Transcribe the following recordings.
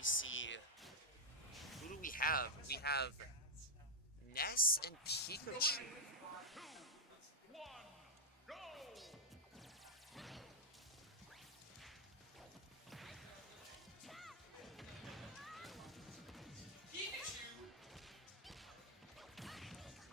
we see... Who do we have? We have Ness and Pikachu.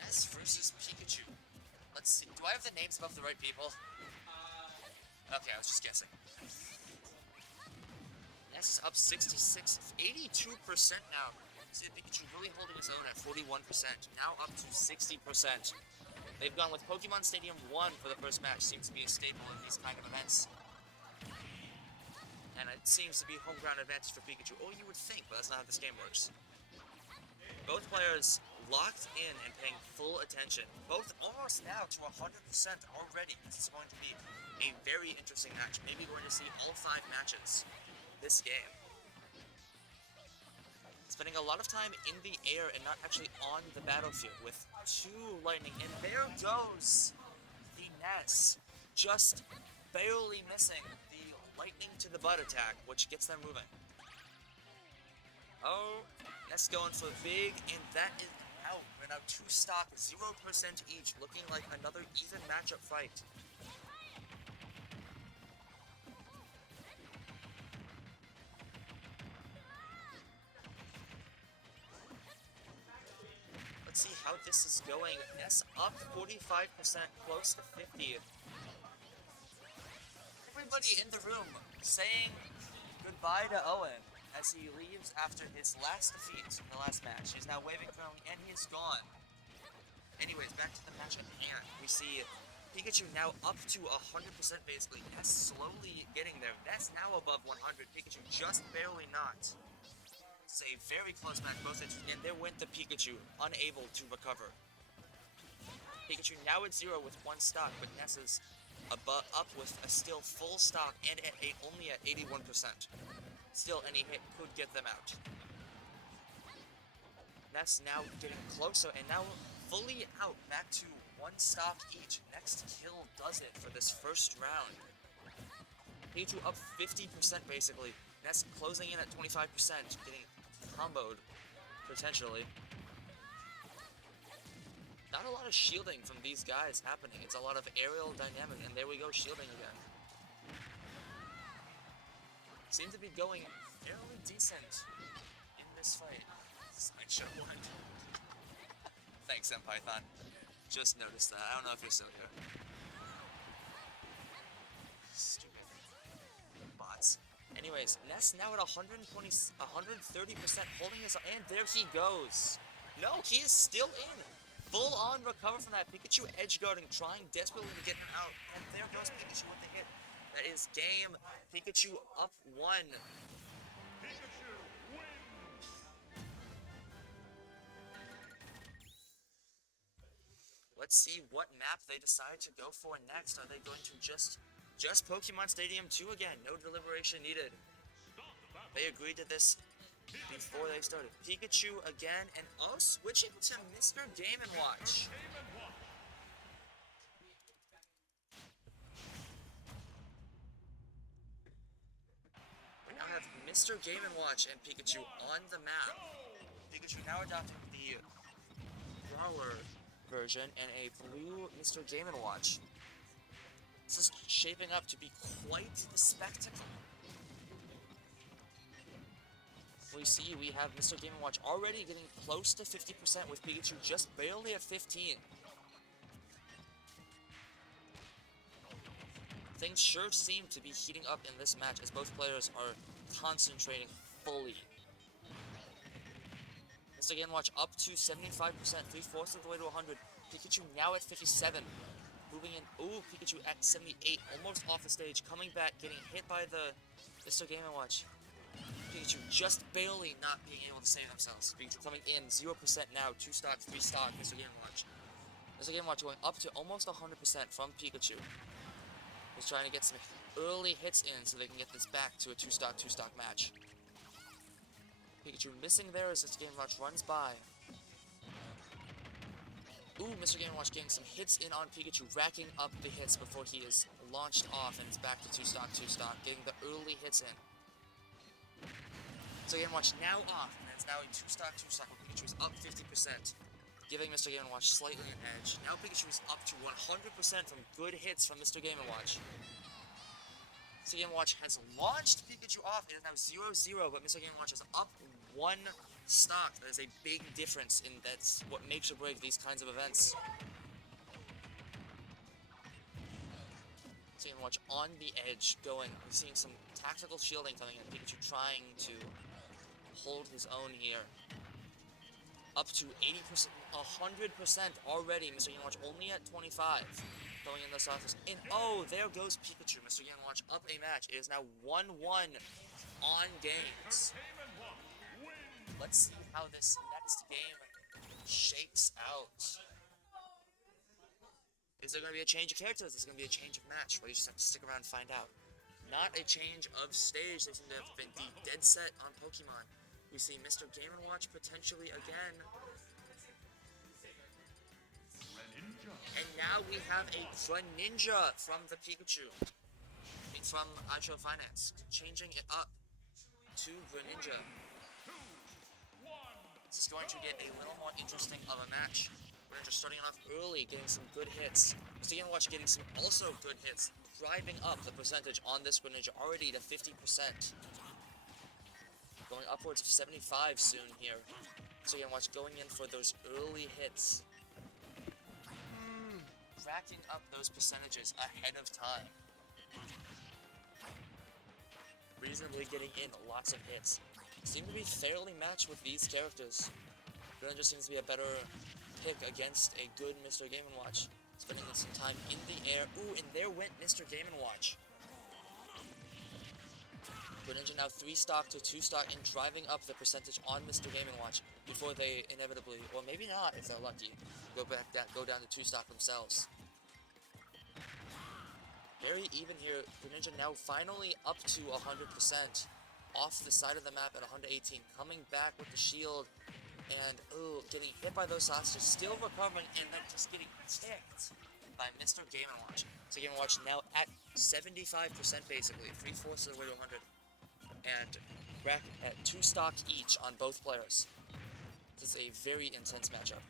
Ness versus Pikachu. Let's see. Do I have the names above the right people? Okay, I was just guessing. Ness is up 82% now. See Pikachu really holding his own at 41%, now up to 60%. They've gone with Pokemon Stadium 1 for the first match, seems to be a staple in these kind of events. And it seems to be home ground advantage for Pikachu. Oh, you would think, but that's not how this game works. Both players locked in and paying full attention. Both almost now to 100% already. This is going to be a very interesting match. Maybe we're going to see all 5 matches this game. Spending a lot of time in the air and not actually on the battlefield with 2 lightning. And there goes the Ness, just barely missing the lightning to the butt attack, which gets them moving. Oh, Ness going for big, and that is out. We're now 2 stock, 0% each, looking like another even matchup fight. Let's see how this is going. Ness up 45%, close to 50. Everybody in the room saying goodbye to Owen as he leaves after his last defeat in the last match. He's now waving from him, and he is gone. Anyways, back to the match at hand. We see Pikachu now up to 100% basically. Ness slowly getting there. Ness now above 100. Pikachu just barely not. It's a very close match, both ends, and there went the Pikachu, unable to recover. Pikachu now at 0 with 1 stock, but Ness is up with a still full stock and at only at 81%. Still, any hit could get them out. Ness now getting closer and now fully out, back to 1 stock each. Next kill does it for this first round. Pikachu up 50% basically. Ness closing in at 25%, getting comboed, potentially. Not a lot of shielding from these guys happening. It's a lot of aerial dynamic, and there we go, shielding again. Seems to be going fairly decent in this fight. Sideshow one. Thanks, Python. Just noticed that. I don't know if you're still here. Stupid bots. Anyways, Ness now at 130%, holding his, and there he goes. No, he is still in. Full on recover from that. Pikachu edge guarding, trying desperately to get him out. And there goes Pikachu with the hit. That is game. Pikachu up 1. Pikachu wins. Let's see what map they decide to go for next. Are they going to just Pokemon Stadium 2 again? No deliberation needed. They agreed to this before they started. Pikachu again, and switching to Mr. Game & Watch. We now have Mr. Game & Watch and Pikachu on the map. Pikachu now adopting the Brawler version and a blue Mr. Game & Watch. This is shaping up to be quite the spectacle. We see we have Mr. Game & Watch already getting close to 50% with Pikachu just barely at 15. Things sure seem to be heating up in this match as both players are concentrating fully. Mr. Game & Watch up to 75%, 3/4 of the way to 100. Pikachu now at 57. Moving in, Pikachu at 78, almost off the stage, coming back, getting hit by the Mr. Game & Watch. Pikachu just barely not being able to save themselves. Pikachu coming in, 0% now, 2 stock, 3 stock, Mr. Game & Watch. Mr. Game & Watch going up to almost 100% from Pikachu. He's trying to get some early hits in so they can get this back to a 2 stock match. Pikachu missing there as Mr. Game & Watch runs by. Mr. Game & Watch getting some hits in on Pikachu, racking up the hits before he is launched off and it's back to 2 stock, getting the early hits in. Mr. Mr. Game & Watch now off, and it's now a 2-stock, 2-stock, where Pikachu is up 50%, giving Mr. Game & Watch slightly an edge. Now Pikachu is up to 100% from good hits from Mr. Game & Watch. Mr. Game & Watch has launched Pikachu off. It is now 0-0, but Mr. Game & Watch is up 1 stock. That is a big difference, and that's what makes or breaks these kinds of events. Mr. Game & Watch on the edge going. We're seeing some tactical shielding coming in. Pikachu trying to hold his own here. Up to 80%, 100% already. Mr. Game & Watch only at 25. Going in those office. And oh, there goes Pikachu. Mr. Game & Watch up a match. It is now 1-1 on games. Let's see how this next game shakes out. Is there going to be a change of characters? Is there going to be a change of match? Well, you just have to stick around and find out. Not a change of stage. They seem to have been dead set on Pokemon. We see Mr. Game & Watch potentially again. And now we have a Greninja from the Pikachu. From ishowfinance. Changing it up to Greninja. This is going to get a little more interesting of a match. Greninja starting off early, getting some good hits. Mr. Game & Watch getting some also good hits. Driving up the percentage on this Greninja already to 50%. Going upwards of 75 soon here. So Game & Watch going in for those early hits. Racking up those percentages ahead of time. Reasonably getting in lots of hits. Seem to be fairly matched with these characters. Greninja seems to be a better pick against a good Mr. Game & Watch. Spending some time in the air. Ooh, and there went Mr. Game & Watch. Greninja now 3-stock to 2-stock and driving up the percentage on Mr. Game & Watch before they inevitably, or maybe not if they're lucky, go down to 2-stock themselves. Very even here. Greninja now finally up to 100%. Off the side of the map at 118. Coming back with the shield. And, ooh, getting hit by those sausages. Still recovering and then just getting kicked by Mr. Game & Watch. So Game & Watch now at 75% basically. 3/4 of the way to 100. And back at 2 stocks each on both players. This is a very intense matchup.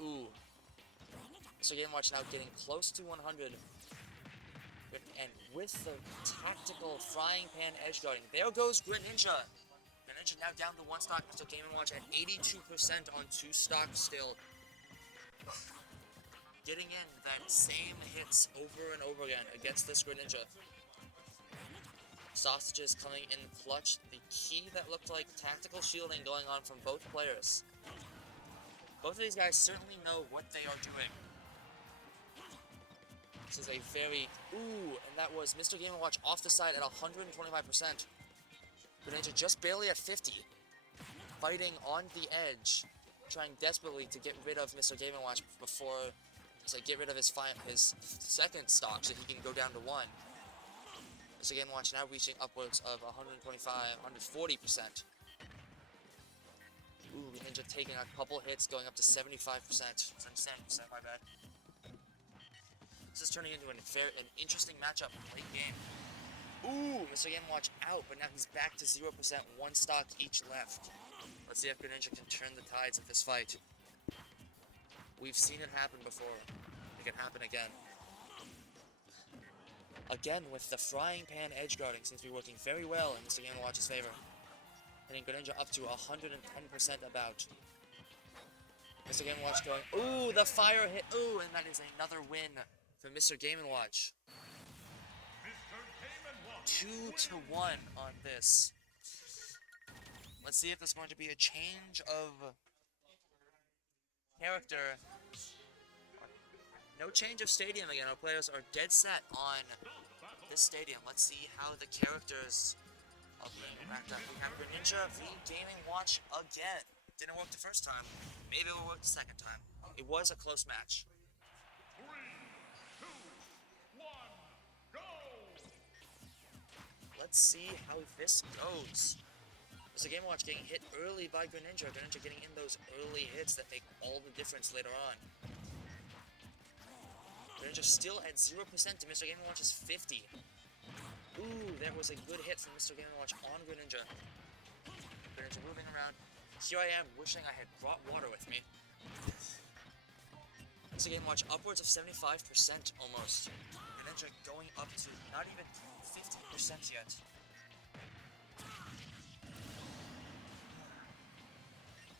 Ooh. So Game & Watch now getting close to 100. And with the tactical frying pan edge guarding, there goes Greninja. Greninja now down to 1 stock. So Game & Watch at 82% on 2 stocks still. Getting in that same hits over and over again against this Greninja. Sausages coming in clutch. The key that looked like tactical shielding going on from both players. Both of these guys certainly know what they are doing. This is a very... Ooh, and that was Mr. Game & Watch off the side at 125%. Greninja just barely at 50. Fighting on the edge. Trying desperately to get rid of Mr. Game & Watch before... So get rid of his second stock so he can go down to 1. Mr. Game & Watch now reaching upwards of 125, 140%. Ooh, Greninja taking a couple hits, going up to 75%. 77%, my bad. This is turning into an interesting matchup late game. Ooh, Mr. Game & Watch out, but now he's back to 0%, 1 stock each left. Let's see if Greninja can turn the tides of this fight. We've seen it happen before. It can happen again. Again, with the frying pan edge guarding, seems to be working very well in Mr. Game & Watch's favor. Hitting Greninja up to 110% about. Mr. Game & Watch going, ooh, the fire hit, ooh, and that is another win for Mr. Game & Watch. 2-1 on this. Let's see if there's going to be a change of character. No change of stadium again. Our players are dead set on this stadium. Let's see how the characters are being racked up. We have Greninja v Game & Watch again. Didn't work the first time. Maybe it will work the second time. It was a close match. 3, 2, 1, go! Let's see how this goes. Mr. Game & Watch getting hit early by Greninja. Greninja getting in those early hits that make all the difference later on. Greninja still at 0% to Mr. Game & Watch's 50. Ooh, there That was a good hit from Mr. Game & Watch on Greninja. Greninja moving around. Here I am, wishing I had brought water with me. Mr. Game & Watch upwards of 75% almost. Greninja going up to not even 50% yet.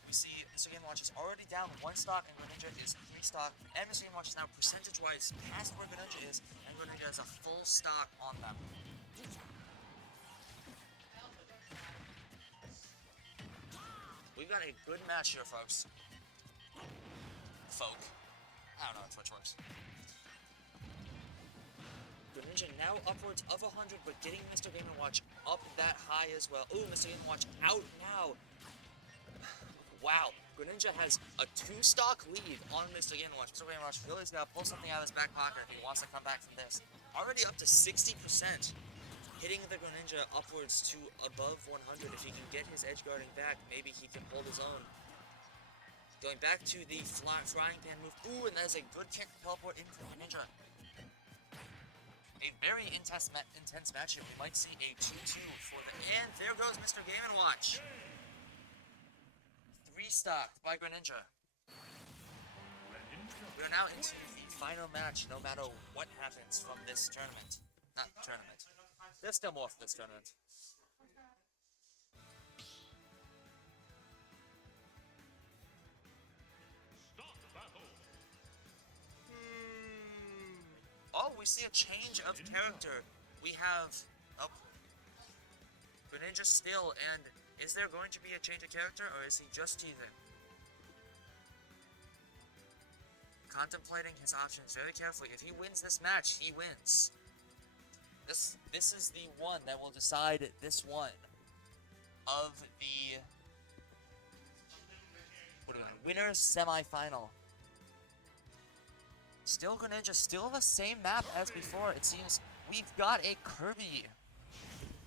We see Mr. Game & Watch is already down 1 stock and Greninja is 3 stock. And Mr. Game & Watch is now percentage-wise past where Greninja is, and Greninja has a full stock on them. We've got a good match here, folks. Folk. I don't know if Twitch works. Greninja now upwards of 100, but getting Mr. Game & Watch up that high as well. Ooh, Mr. Game & Watch out now. Wow, Greninja has a 2-stock lead on Mr. Game & Watch. Mr. Game & Watch really is going to pull something out of his back pocket if he wants to come back from this. Already up to 60%. Hitting the Greninja upwards to above 100. If he can get his edge guarding back, maybe he can hold his own. Going back to the frying pan move. Ooh, and that is a good kick teleport into Greninja. A very intense matchup. We might see a 2-2 for the... And there goes Mr. Game & Watch. 3-stocked by Greninja. We are now into the final match, no matter what happens from this tournament. Not tournament. There's still more for this tournament. Start the battle. Oh, we see a change of character. We have... Oh. Greninja still, and is there going to be a change of character, or is he just teasing? Contemplating his options very carefully. If he wins this match, he wins. This is the one that will decide this one of the winners semi-final. Still Greninja, still the same map as before. It seems we've got a Kirby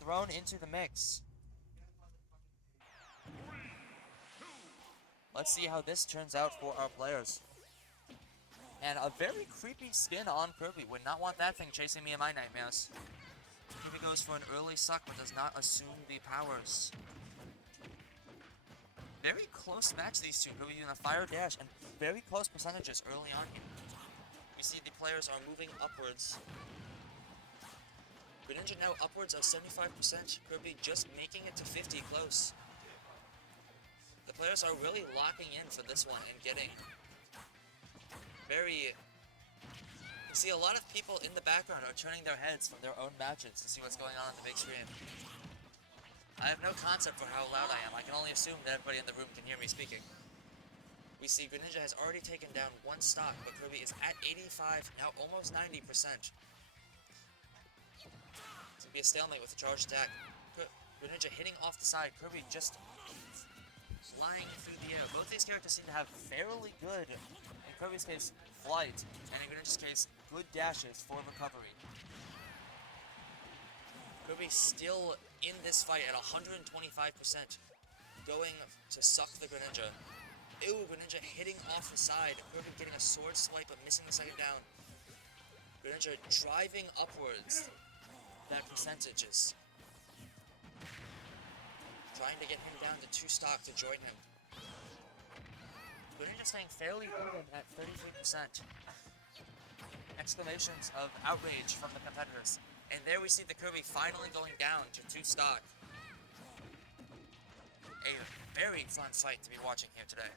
thrown into the mix. Let's see how this turns out for our players. And a very creepy spin on Kirby. Would not want that thing chasing me in my nightmares. Kirby goes for an early suck, but does not assume the powers. Very close match, these two. Kirby using a fire dash and very close percentages early on here. You see the players are moving upwards. Greninja now upwards of 75%. Kirby just making it to 50 close. The players are really locking in for this one and getting very... You see a lot of people in the background are turning their heads from their own matches to see what's going on the big screen. I have no concept for how loud I am. I can only assume that everybody in the room can hear me speaking. We see Greninja has already taken down 1 stock, but Kirby is at 85, now almost 90%. It's gonna be a stalemate with a charged attack. Greninja hitting off the side, Kirby just flying through the air. Both these characters seem to have fairly good, in Kirby's case, flight, and in Greninja's case, good dashes for recovery. Kirby still in this fight at 125%, going to suck the Greninja. Ew, Greninja hitting off the side. Kirby getting a sword swipe but missing the second down. Greninja driving upwards. That percentages. Trying to get him down to 2 stock to join him. Greninja staying fairly even at 33%. Exclamations of outrage from the competitors. And there we see the Kirby finally going down to 2 stock. A very fun fight to be watching here today.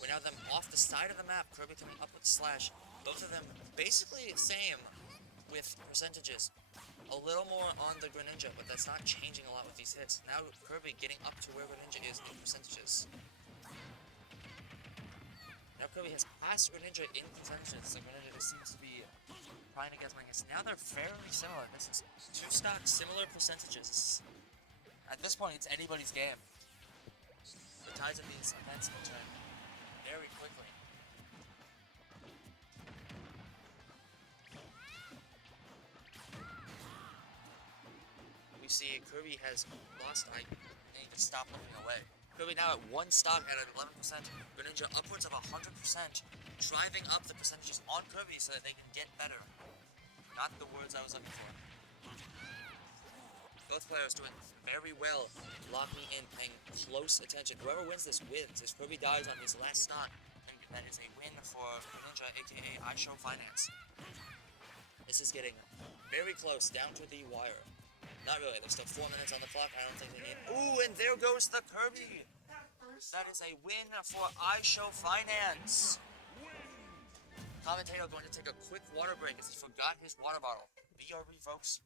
We now them off the side of the map, Kirby coming up with slash. Both of them basically the same with percentages. A little more on the Greninja, but that's not changing a lot with these hits. Now Kirby getting up to where Greninja is in percentages. Now Kirby has passed Greninja in percentages, so Greninja just seems to be trying to get my hits. Now they're fairly similar. This is 2 stock, similar percentages. At this point, it's anybody's game. The tides of these events will turn very quickly. We see Kirby has lost. I need to stop looking away. Kirby now at 1 stock at 11%. Greninja upwards of 100%, driving up the percentages on Kirby so that they can get better. Not the words I was looking for. Both players doing very well. Lock me in, paying close attention. Whoever wins this wins. As Kirby dies on his last stock, and that is a win for Ninja, aka ishowfinance. This is getting very close, down to the wire. Not really, there's still 4 minutes on the clock. I don't think they need... Ooh, and there goes the Kirby! That is a win for ishowfinance. Commentator going to take a quick water break as he forgot his water bottle. BRB, folks.